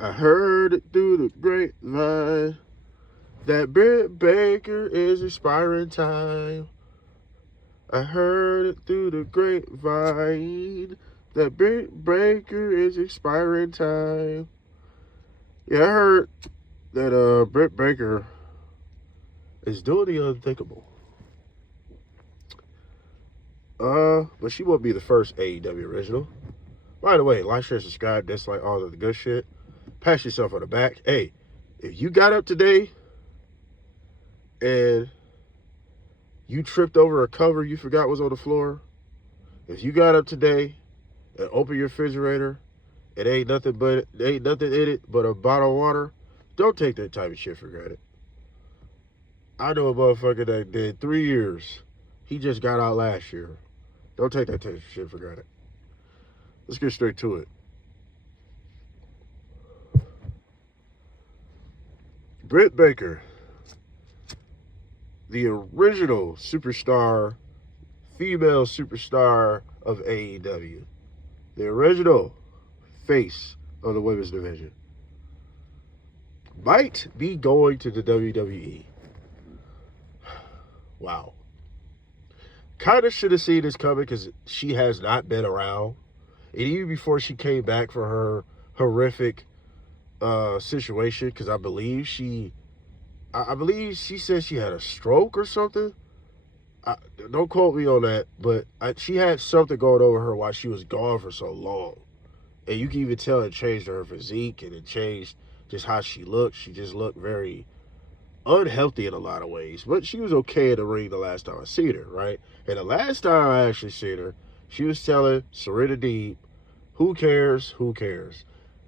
I heard it through the grapevine that Britt Baker is expiring time. I heard it through the grapevine that Britt Baker is expiring time. Yeah, I heard that Britt Baker is doing the unthinkable. But she won't be the first AEW original. By the way, like, share, subscribe, dislike, all of the good shit. Pat yourself on the back. Hey, if you got up today and you tripped over a cover you forgot was on the floor, if you got up today and opened your refrigerator, it ain't nothing in it but a bottle of water, don't take that type of shit for granted. I know a motherfucker that did 3 years. He just got out last year. Don't take that type of shit for granted. Let's get straight to it. Britt Baker, the original superstar, female superstar of AEW. The original face of the women's division. Might be going to the WWE. Wow. Kind of should have seen this coming because she has not been around. And even before she came back for her horrific situation, because I believe she said she had a stroke or something. Don't quote me on that, but she had something going over her while she was gone for so long. And you can even tell it changed her physique and it changed just how she looked. She just looked very unhealthy in a lot of ways. But she was okay in the ring the last time I seen her, right? And the last time I actually seen her, she was telling Serena Deeb, who cares, who cares?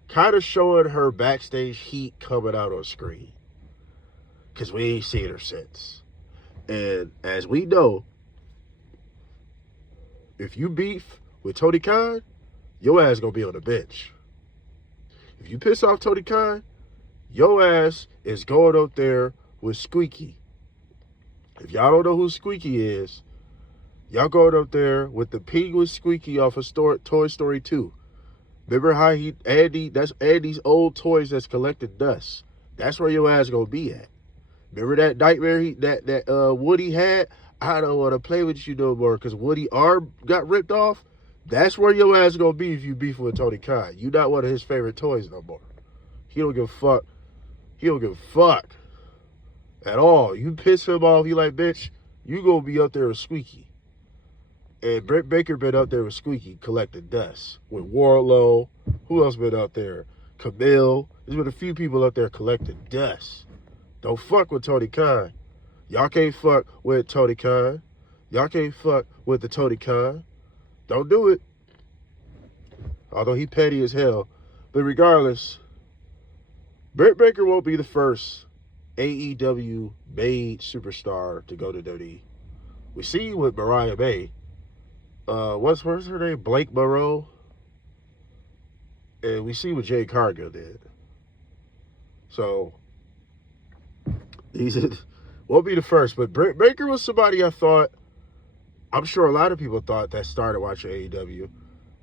Kind of showing her backstage heat coming out on screen. Because we ain't seen her since. And as we know, if you beef with Tony Khan, your ass gonna be on the bench. If you piss off Tony Khan, your ass is going up there with Squeaky. If y'all don't know who Squeaky is, y'all going up there with the penguin Squeaky off of Toy Story 2. Remember how that's Andy's old toys that's collected dust. That's where your ass gonna be at. Remember that nightmare that Woody had? I don't want to play with you no more because Woody arm got ripped off. That's where your ass gonna be if you beef with Tony Khan. You not one of his favorite toys no more. He don't give a fuck. He don't give a fuck at all. You piss him off, he like, bitch, you gonna be up there with Squeaky. And Britt Baker been up there with Squeaky collecting dust. With Wardlow. Who else been out there? Camille. There's been a few people up there collecting dust. Don't fuck with Tony Khan. Y'all can't fuck with Tony Khan. Y'all can't fuck with the Tony Khan. Don't do it. Although he petty as hell. But regardless, Britt Baker won't be the first AEW made superstar to go to WWE. We see with Mariah May. What's her name? Blake Monroe. And we see what Jade Cargill did. So, these won't be the first. But Britt Baker was somebody I'm sure a lot of people thought that started watching AEW.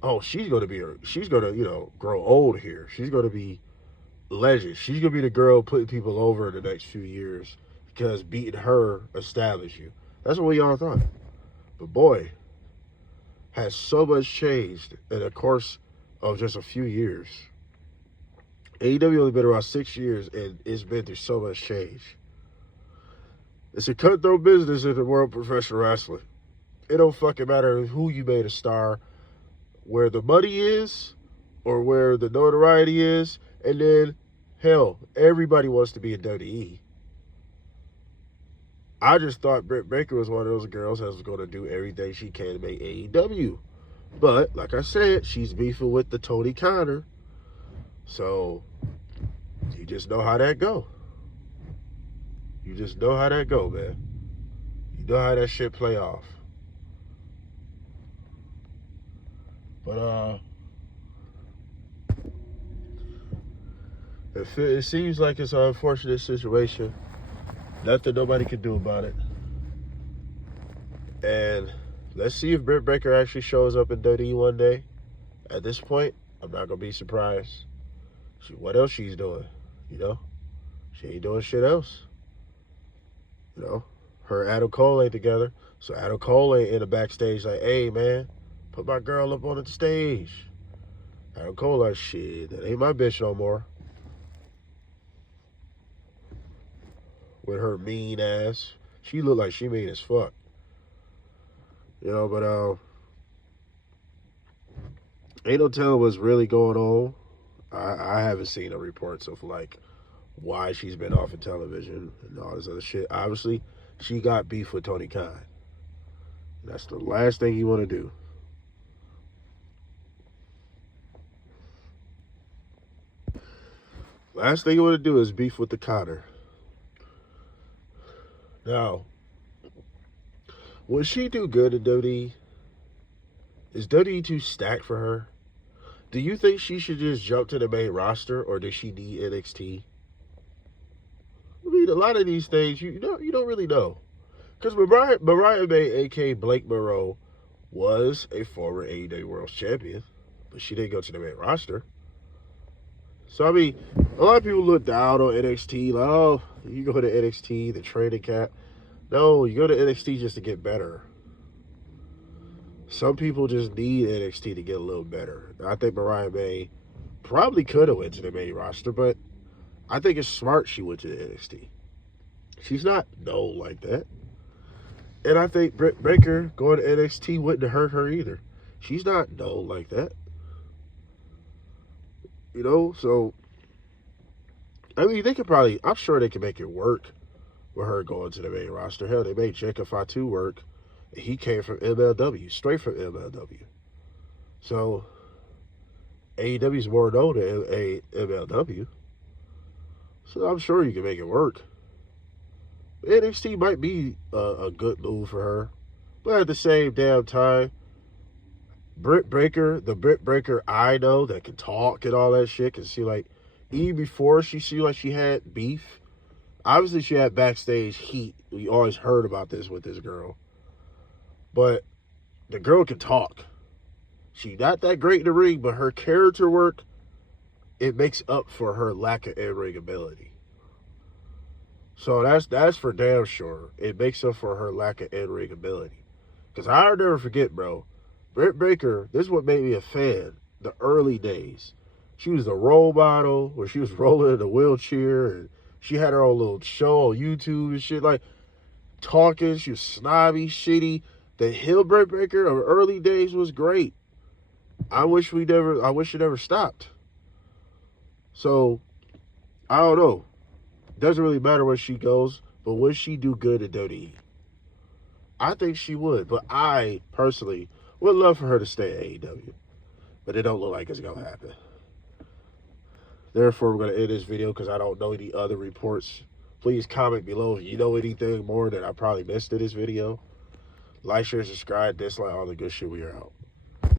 Oh, she's gonna, grow old here. She's gonna be legend. She's gonna be the girl putting people over in the next few years because beating her established you. That's what we all thought. But boy, has so much changed in the course of just a few years. AEW only been around 6 years and it's been through so much change. It's a cutthroat business in the world of professional wrestling. It don't fucking matter who you made a star, where the money is or where the notoriety is, and then, hell, everybody wants to be in WWE. I just thought Britt Baker was one of those girls that was going to do everything she can to make AEW. But, like I said, she's beefing with the Tony Khan. So, you just know how that go. You just know how that go, man. You know how that shit play off. But, it seems like it's an unfortunate situation. Nothing nobody can do about it. And let's see if Britt Baker actually shows up in WWE one day. At this point, I'm not going to be surprised. What else she's doing? You know, she ain't doing shit else. You know, her and Adam Cole ain't together, so Adam Cole ain't in the backstage like, hey man, put my girl up on the stage. Adam Cole like, shit, that ain't my bitch no more. With her mean ass, she look like she mean as fuck. You know, but ain't no telling what's really going on. I haven't seen a reports of like why she's been off of television and all this other shit. Obviously, she got beef with Tony Khan. That's the last thing you want to do. Last thing you want to do is beef with the Connor. Now, would she do good in WWE? Is WWE too stacked for her? Do you think she should just jump to the main roster, or does she need NXT? I mean, a lot of these things you don't really know, because Mariah May, aka Blake Monroe, was a former AEW World Champion, but she didn't go to the main roster. So I mean, a lot of people look down on NXT, like, oh, you go to NXT, the training camp. No, you go to NXT just to get better. Some people just need NXT to get a little better. I think Mariah May probably could have went to the main roster, but I think it's smart she went to the NXT. She's not known like that. And I think Britt Baker going to NXT wouldn't hurt her either. She's not known like that. You know, so, I mean, they could probably, I'm sure they can make it work with her going to the main roster. Hell, they made Jacob Fatu work. He came from MLW, straight from MLW. So, AEW's more known than MLW. So I'm sure you can make it work. NXT might be a good move for her. But at the same damn time, Britt Baker, the Britt Baker I know that can talk and all that shit, because she like, even before she seemed like she had beef, obviously she had backstage heat. We always heard about this with this girl. But the girl can talk. She's not that great in the ring, but her character work, it makes up for her lack of in-ring ability. So that's for damn sure. It makes up for her lack of in-ring ability. Because I'll never forget, bro, Britt Baker, this is what made me a fan. The early days. She was the role model where she was rolling in a wheelchair, and she had her own little show on YouTube and shit, like talking. She was snobby, shitty. The heel Britt Baker of early days was great. I wish it never stopped. So, I don't know. Doesn't really matter where she goes, but would she do good at WWE? I think she would, but I personally would love for her to stay at AEW. But it don't look like it's going to happen. Therefore, we're going to end this video because I don't know any other reports. Please comment below if you know anything more that I probably missed in this video. Like, share, subscribe, dislike, all the good shit. We are out.